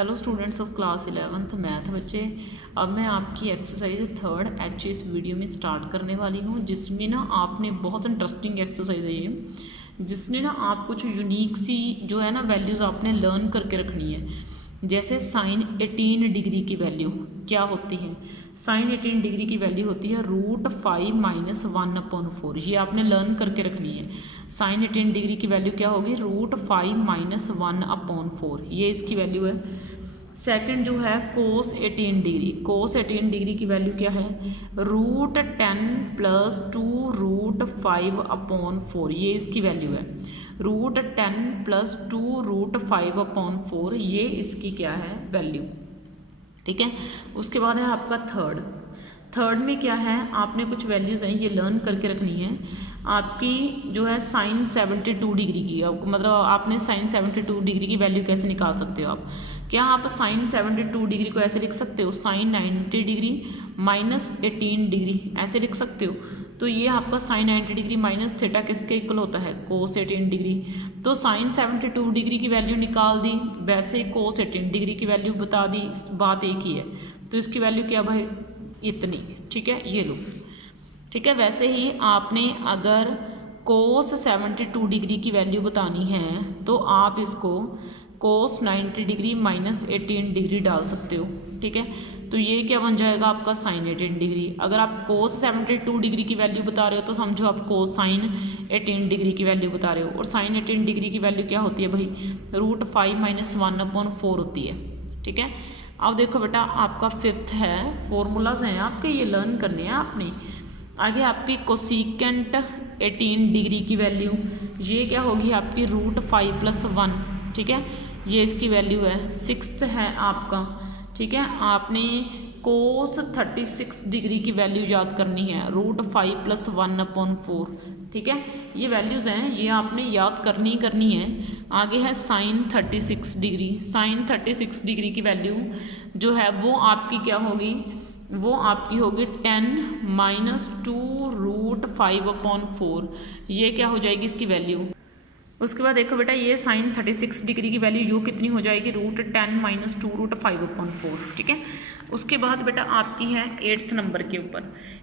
Hello students of class 11th math बच्चे। अब मैं आपकी एक्सरसाइज 3rd एच इस वीडियो में स्टार्ट करने वाली हूँ, जिसमें ना आपने बहुत इंटरेस्टिंग एक्सरसाइज है ये, जिसने ना आप कुछ यूनिक सी जो है ना वैल्यूज़ आपने लर्न करके रखनी है। जैसे साइन 18 डिग्री की वैल्यू क्या होती है। साइन 18 डिग्री की वैल्यू होती है √5 - 1/4। ये आपने लर्न करके रखनी है। साइन 18 डिग्री की वैल्यू क्या होगी, √5 - 1/4। ये इसकी वैल्यू है। सेकंड जो है कोस 18 डिग्री। कोस 18 डिग्री की वैल्यू क्या है, √10 + 2√5/4। ये इसकी वैल्यू है। √10 + 2√5/4 ये इसकी क्या है वैल्यू। ठीक है। उसके बाद है आपका थर्ड में क्या है, आपने कुछ वैल्यूज़ हैं ये लर्न करके रखनी है। आपकी जो है साइन 72 डिग्री की, मतलब आपने साइन 72 डिग्री की वैल्यू कैसे निकाल सकते हो आप। क्या आप साइन 72 डिग्री को ऐसे लिख सकते हो, साइन 90 डिग्री -18 डिग्री ऐसे लिख सकते हो। तो ये आपका साइन 90 डिग्री माइनस थीटा किसके इक्वल होता है, कोस 18 डिग्री। तो साइन 72 डिग्री की वैल्यू निकाल दी, वैसे कोस 18 डिग्री की वैल्यू बता दी, बात एक ही है। तो इसकी वैल्यू क्या भाई, इतनी। ठीक है, ये लो। ठीक है, वैसे ही आपने अगर कोस 72 डिग्री की वैल्यू बतानी है तो आप इसको कोस 90 डिग्री -18 डिग्री डाल सकते हो। ठीक है, तो ये क्या बन जाएगा आपका साइन 18 डिग्री। अगर आप कोस 72 डिग्री की वैल्यू बता रहे हो तो समझो आप कोस साइन 18 डिग्री की वैल्यू बता रहे हो। और साइन 18 डिग्री की वैल्यू क्या होती है भाई, √5 - 1/4 होती है। ठीक है, अब देखो बेटा आपका फिफ्थ है, फॉर्मूलाज हैं आपके, ये लर्न करने हैं आपने। आगे आपकी कोसिकेंट 18 डिग्री की वैल्यू, ये क्या होगी आपकी √5 + 1। ठीक है, ये इसकी वैल्यू है। सिक्स्थ है आपका, ठीक है, आपने कोस 36 डिग्री की वैल्यू याद करनी है, √5 + 1/4। ठीक है, ये वैल्यूज़ हैं, ये आपने याद करनी है। आगे है साइन 36 डिग्री। साइन 36 डिग्री की वैल्यू जो है वो आपकी क्या होगी, वो आपकी होगी 10 - 2√5/4। ये क्या हो जाएगी इसकी वैल्यू। उसके बाद देखो बेटा ये साइन 36 डिग्री की वैल्यू जो कितनी हो जाएगी, √10 - 2√5/4। ठीक है, उसके बाद बेटा आपकी है 8th नंबर के ऊपर।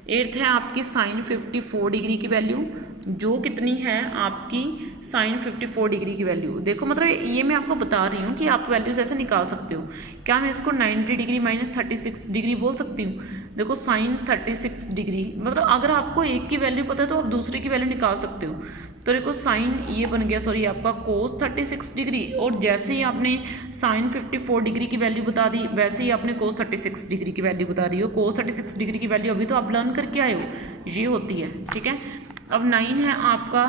8th है आपकी साइन 54 डिग्री की वैल्यू, जो कितनी है आपकी साइन 54 डिग्री की वैल्यू। देखो मतलब ये मैं आपको बता रही हूँ कि आप वैल्यूज़ ऐसे निकाल सकते हो। क्या मैं इसको 90 डिग्री -36 डिग्री बोल सकती हूँ। देखो साइन 36 डिग्री, मतलब अगर आपको एक की वैल्यू पता है तो आप दूसरे की वैल्यू निकाल सकते हो। तो देखो साइन ये बन गया, सॉरी आपका कोस 36 डिग्री, और जैसे ही आपने साइन 54 डिग्री की वैल्यू बता दी वैसे ही आपने कोस 36 डिग्री की वैल्यू बता दी हो। कोस 36 डिग्री की वैल्यू अभी तो आप लर्न करके आए हो, ये होती है। ठीक है, अब 9 है आपका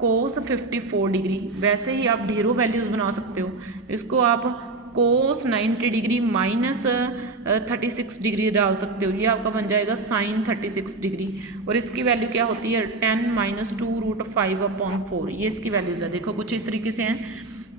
कोस 54 डिग्री। वैसे ही आप ढेरों वैल्यूज़ बना सकते हो। इसको आप कोस 90 डिग्री -36 डिग्री डाल सकते हो, ये आपका बन जाएगा साइन 36 डिग्री। और इसकी वैल्यू क्या होती है, 10 - 2√5/4। ये इसकी वैल्यूज़ है। देखो कुछ इस तरीके से हैं।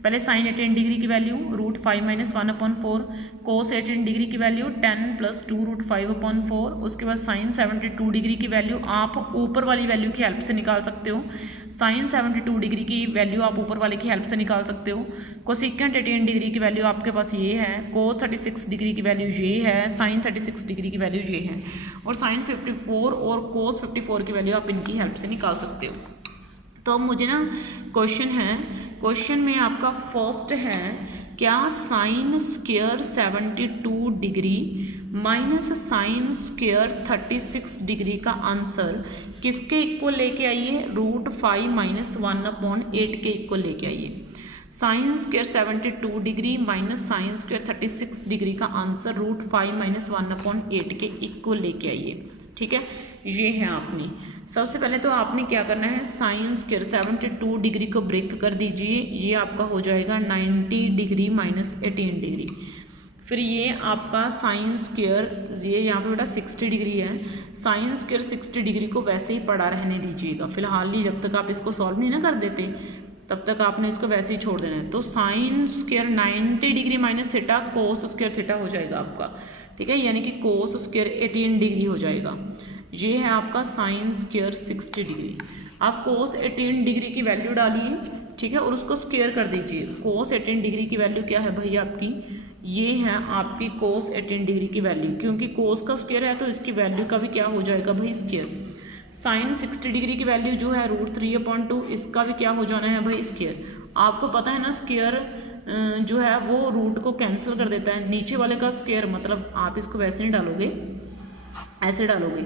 पहले साइन 18 डिग्री की वैल्यू √5 - 1/4, कोस 18 डिग्री की वैल्यू 10 + 2√5/4। उसके बाद साइन 72 डिग्री की वैल्यू आप ऊपर वाली वैल्यू की हेल्प से निकाल सकते हो। साइन 72 डिग्री की वैल्यू आप ऊपर वाले की हेल्प से निकाल सकते हो। कोसिकेंट 18 डिग्री की वैल्यू आपके पास ये है। कोस 36 डिग्री की वैल्यू ये है। साइन 36 डिग्री की वैल्यू ये है। और साइन 54 और कोस 54 की वैल्यू आप इनकी हेल्प से निकाल सकते हो। तो अब मुझे ना क्वेश्चन है, क्वेश्चन में आपका फर्स्ट है, क्या sine square 72 degree minus sine square 36 degree का आंसर किसके इक्वल लेके आइए, √5 - 1/8 के इक्वल लेके आइए। Sine square 72 degree minus sine square 36 degree का आंसर √5 - 1/8 के इक्वल लेके आइए। ठीक है, ये है आपने। सबसे पहले तो आपने क्या करना है, साइन स्क्वायर 72 डिग्री को ब्रेक कर दीजिए, ये आपका हो जाएगा 90 डिग्री -18 डिग्री। फिर ये आपका साइन स्क्वायर, ये यहाँ पे बेटा 60 डिग्री है। साइन स्क्वायर 60 डिग्री को वैसे ही पड़ा रहने दीजिएगा फिलहाल ही, जब तक आप इसको सॉल्व नहीं ना कर देते तब तक आपने इसको वैसे ही छोड़ देना है। तो sine square 90 degree minus theta cos square theta हो जाएगा आपका। ठीक है, यानी कि कोस स्क्वायर 18 डिग्री हो जाएगा। ये है आपका साइन स्क्वायर 60 डिग्री। आप कोस 18 डिग्री की वैल्यू डालिए। ठीक है, और उसको स्क्वायर कर दीजिए। कोस 18 डिग्री की वैल्यू क्या है भाई आपकी, ये है आपकी कोस 18 डिग्री की वैल्यू, क्योंकि कोस का स्क्वायर है तो इसकी वैल्यू का भी क्या हो जाएगा भाई, स्क्वायर। साइन 60 डिग्री की वैल्यू जो है √3/2, इसका भी क्या हो जाना है भाई, स्क्वायर। आपको पता है ना स्क्वायर जो है वो रूट को कैंसिल कर देता है, नीचे वाले का स्क्वायर, मतलब आप इसको वैसे नहीं डालोगे, ऐसे डालोगे।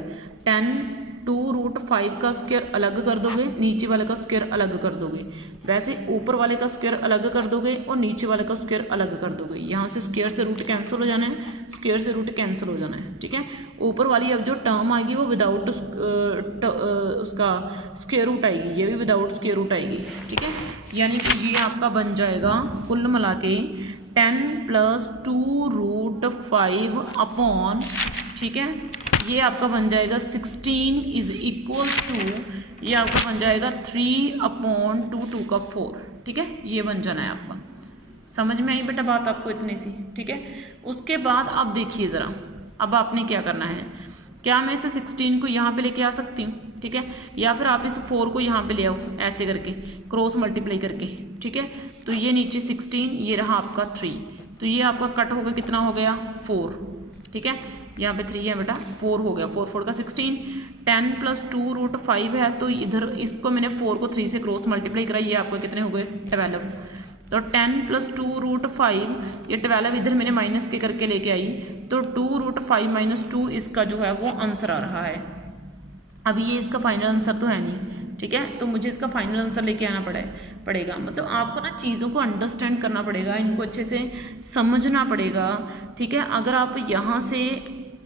2√5 का स्क्वायर अलग कर दोगे, नीचे वाले का स्क्वायर अलग कर दोगे, वैसे ऊपर वाले का स्क्वायर अलग कर दोगे और नीचे वाले का स्क्वायर अलग कर दोगे। यहाँ से स्क्वायर से रूट कैंसिल हो जाना है, स्क्वायर से रूट कैंसिल हो जाना है, ठीक है। ऊपर वाली अब जो टर्म आएगी वो विदाउट उसका स्क्वायर रूट आएगी, ये भी विदाउट स्क्वायर रूट आएगी, ठीक है। यानी कि ये आपका बन जाएगा कुल मिला के 10 + 2√5 ठीक है, ये आपका बन जाएगा 16 = ये आपका बन जाएगा 3/2 ठीक है, ये बन जाना है आपका। समझ में आई बेटा बात आपको इतनी सी, ठीक है। उसके बाद आप देखिए ज़रा, अब आपने क्या करना है, क्या मैं इसे 16 को यहाँ पे लेके आ सकती हूँ, ठीक है, या फिर आप इस 4 को यहाँ पे ले आओ ऐसे करके क्रॉस मल्टीप्लाई करके, ठीक है। तो ये नीचे 16, ये रहा आपका 3, तो ये आपका कट हो गया, कितना हो गया 4, ठीक है। यहाँ पे 3 है बेटा, 4 हो गया, 4 का 16, 10 + 2√5 है, तो इधर इसको मैंने 4 को 3 से क्रॉस मल्टीप्लाई करा, ये आपको कितने हो गए 12। तो 10 + 2√5, ये 12 इधर मैंने माइनस के करके लेके आई, तो 2√5 - 2 इसका जो है वो आंसर आ रहा है। अभी ये इसका फाइनल आंसर तो है नहीं, ठीक है, तो मुझे इसका फाइनल आंसर लेके आना पड़ेगा। मतलब आपको ना चीज़ों को अंडरस्टैंड करना पड़ेगा, इनको अच्छे से समझना पड़ेगा, ठीक है। अगर आप यहाँ से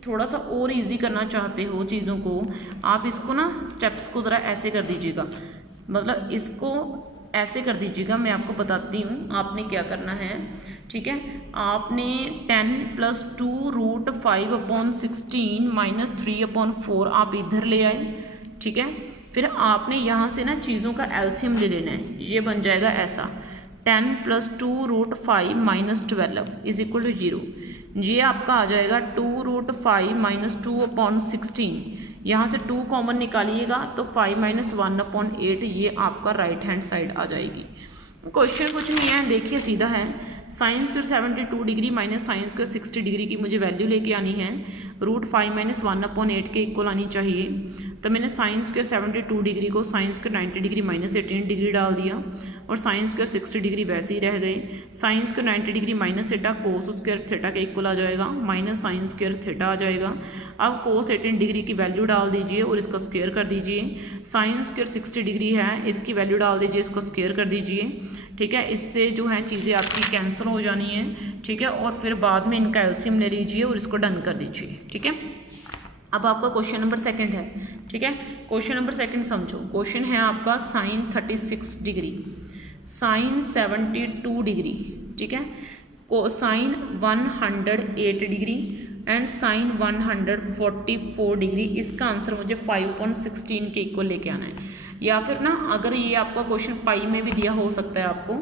थोड़ा सा और इजी करना चाहते हो चीज़ों को, आप इसको ना स्टेप्स को ज़रा ऐसे कर दीजिएगा, मतलब इसको ऐसे कर दीजिएगा। मैं आपको बताती हूँ आपने क्या करना है, ठीक है। आपने 10 + 2√5/16 - 3/4 आप इधर ले आए, ठीक है। फिर आपने यहाँ से ना चीज़ों का एलसीएम ले लेना है, ये बन जाएगा ऐसा 10 + 2√5 - 12 = 0। ये आपका आ जाएगा 2√5 - 2/16, यहाँ से 2 कॉमन निकालिएगा तो 5 - 1/8, ये आपका राइट हैंड साइड आ जाएगी। क्वेश्चन कुछ नहीं है, देखिए सीधा है। Sine square 72 degree minus sine square 60 degree की मुझे वैल्यू लेके आनी है, √5 - 1/8 के इक्वल आनी चाहिए। तो मैंने साइन स्क्वायर 72 डिग्री को sine square 90 degree minus 18 degree डाल दिया, और साइन स्क्वायर 60 डिग्री वैसे ही रह गए। Sine square 90 degree minus theta cos square theta के इक्वल आ जाएगा, माइनस साइन स्क्वायर थीटा आ जाएगा। अब कोस 18 डिग्री की वैल्यू डाल दीजिए और इसका स्क्वायर कर दीजिए। साइन स्क्वायर 60 डिग्री है, इसकी वैल्यू डाल दीजिए, इसको स्क्वायर कर दीजिए, ठीक है। इससे जो है चीज़ें आपकी कैंसिल हो जानी है, ठीक है। और फिर बाद में इनका एलसीएम ले लीजिए और इसको डन कर दीजिए, ठीक है। अब आपका क्वेश्चन नंबर 2 है, ठीक है। क्वेश्चन नंबर 2 समझो। क्वेश्चन है आपका साइन 36 डिग्री, साइन 72 डिग्री, ठीक है, sine 108 degree and sine 144 degree. इसका आंसर मुझे 5/16 के इक्वल लेके आना है। या फिर ना अगर ये आपका क्वेश्चन पाई में भी दिया हो सकता है आपको,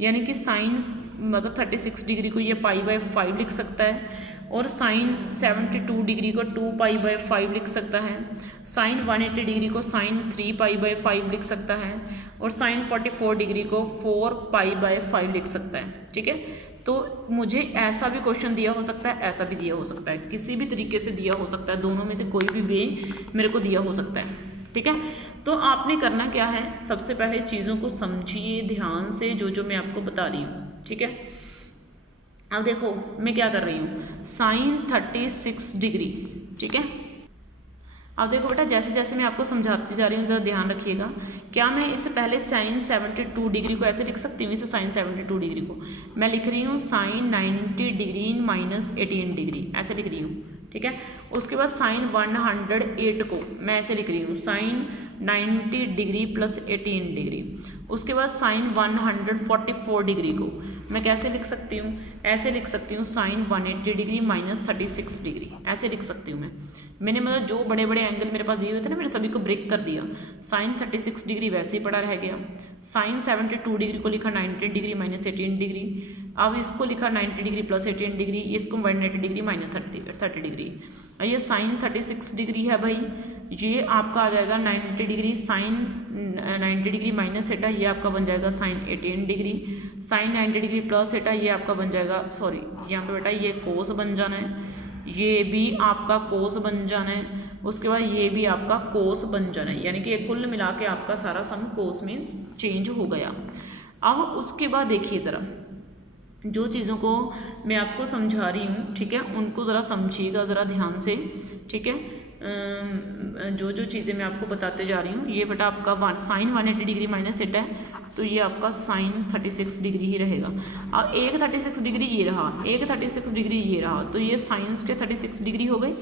यानी कि साइन मतलब 36 डिग्री को ये π/5 लिख सकता है, और साइन 72 डिग्री को 2π/5 लिख सकता है, साइन 180 डिग्री को साइन 3π/5 लिख सकता है, और साइन 44 डिग्री को 4π/5 लिख सकता है, ठीक है। तो मुझे ऐसा भी क्वेश्चन दिया हो सकता है, ऐसा भी दिया हो सकता है, किसी भी तरीके से दिया हो सकता है, दोनों में से कोई भी वे मेरे को दिया हो सकता है, ठीक है। तो आपने करना क्या है, सबसे पहले चीज़ों को समझिए ध्यान से, जो मैं आपको बता रही हूँ, ठीक है। अब देखो मैं क्या कर रही हूँ, साइन 36 डिग्री, ठीक है। अब देखो बेटा जैसे जैसे मैं आपको समझाती जा रही हूँ ज़रा ध्यान रखिएगा। क्या मैं इससे पहले साइन 72 डिग्री को ऐसे लिख सकती हूँ, इसे साइन 72 डिग्री को मैं लिख रही हूँ साइन 90 डिग्री माइनस 18 डिग्री, ऐसे लिख रही हूँ, ठीक है। उसके बाद साइन 108 को मैं ऐसे लिख रही हूँ साइन 90 डिग्री प्लस 18 डिग्री। उसके बाद साइन 144 डिग्री को मैं कैसे लिख सकती हूँ, ऐसे लिख सकती हूँ साइन 180 डिग्री माइनस 36 डिग्री, ऐसे लिख सकती हूँ मैंने मतलब जो बड़े बड़े एंगल मेरे पास दिए हुए थे ना, मैंने सभी को ब्रेक कर दिया। साइन 36 डिग्री वैसे ही पड़ा रह गया। साइन 72 डिग्री को लिखा 90 डिग्री माइनस 18 डिग्री, अब इसको लिखा 90 डिग्री प्लस 18 डिग्री, इसको 180 डिग्री माइनस 30 डिग्री। और ये साइन 36 डिग्री है भाई, ये आपका आ जाएगा 90 degree sine 90 degree minus theta, ये आपका बन जाएगा sine 18 degree. Sine 90 degree plus theta, ये आपका बन जाएगा, सॉरी यहाँ पे बेटा ये कोस बन जाना है, ये भी आपका कोस बन जाना है, उसके बाद ये भी आपका कोस बन जाना है, यानी कि कुल मिला के आपका सारा सम कोस में चेंज हो गया। अब उसके बाद देखिए ज़रा, जो चीज़ों को मैं आपको समझा रही हूँ, ठीक है, उनको ज़रा समझिएगा ज़रा ध्यान से, ठीक है। जो जो चीज़ें मैं आपको बताते जा रही हूँ, ये बेटा आपका साइन 180 डिग्री माइनस थीटा है, तो ये आपका साइन 36 डिग्री ही रहेगा। अब एक 36 डिग्री ये रहा, एक 36 डिग्री ये रहा, तो ये साइन के 36 डिग्री हो गई।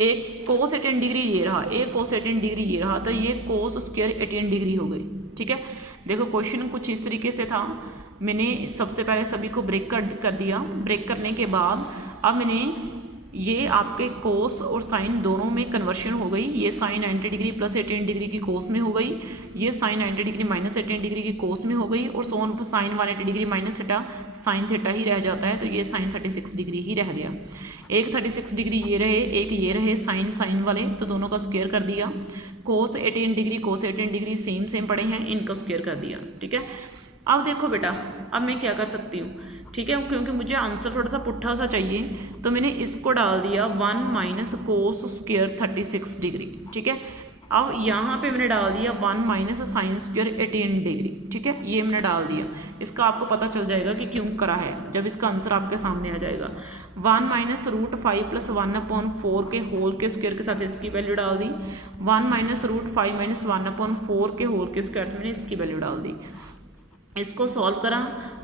एक कोस 18 डिग्री ये रहा, एक कोस 18 डिग्री ये रहा, तो ये कोस स्क्वायर 18 डिग्री हो गई, ठीक है। देखो क्वेश्चन कुछ इस तरीके से था, मैंने सबसे पहले सभी को ब्रेक कर दिया। ब्रेक करने के बाद अब मैंने ये आपके कोस और साइन दोनों में कन्वर्शन हो गई। ये साइन 90 डिग्री प्लस 18 डिग्री की कोस में हो गई, ये साइन 90 डिग्री माइनस 18 डिग्री की कोस में हो गई, और सोन sine 180 degree minus theta sine theta ही रह जाता है, तो ये साइन 36 डिग्री ही रह गया। एक 36 डिग्री ये रहे, एक ये रहे साइन साइन वाले, तो दोनों का स्क्वायर कर दिया। कोस 18 डिग्री कोस 18 डिग्री सेम पड़े हैं, इनका स्क्वायर कर दिया, ठीक है। अब देखो बेटा, अब मैं क्या कर सकती हूँ, ठीक है, क्योंकि मुझे आंसर थोड़ा सा पुट्ठा सा चाहिए, तो मैंने इसको डाल दिया 1 माइनस कोस स्क्वायर 36 डिग्री, ठीक है। अब यहाँ पे मैंने डाल दिया 1 माइनस साइन स्क्वायर 18 डिग्री, ठीक है, ये मैंने डाल दिया। इसका आपको पता चल जाएगा कि क्यों करा है जब इसका आंसर आपके सामने आ जाएगा। 1 माइनस रूट 5 प्लस 1/4 के होल के स्क्वायर के साथ इसकी वैल्यू डाल दी। 1 माइनस रूट 5 माइनस 1/4 के होल के स्क्वायर मैंने इसकी वैल्यू डाल दी। इसको सॉल्व करा,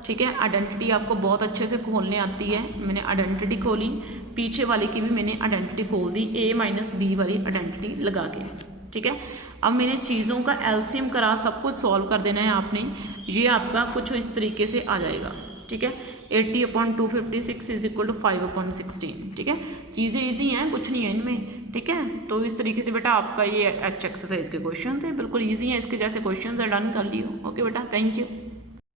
ठीक है। आइडेंटिटी आपको बहुत अच्छे से खोलने आती है, मैंने आइडेंटिटी खोली, पीछे वाली की भी मैंने आइडेंटिटी खोल दी, a माइनस बी वाली आइडेंटिटी लगा के, ठीक है। अब मैंने चीज़ों का एलसीएम करा, सब कुछ सॉल्व कर देना है आपने। ये आपका कुछ इस तरीके से आ जाएगा, ठीक है। 80/256 इज इक्वल टू 5/16, ठीक है। चीज़ें ईजी हैं, कुछ नहीं है इनमें, ठीक है। तो इस तरीके से बेटा आपका ये एच एक्सरसाइज के क्वेश्चन थे, बिल्कुल ईजी हैं, इसके जैसे क्वेश्चन है, डन कर लियो। ओके बेटा, थैंक यू।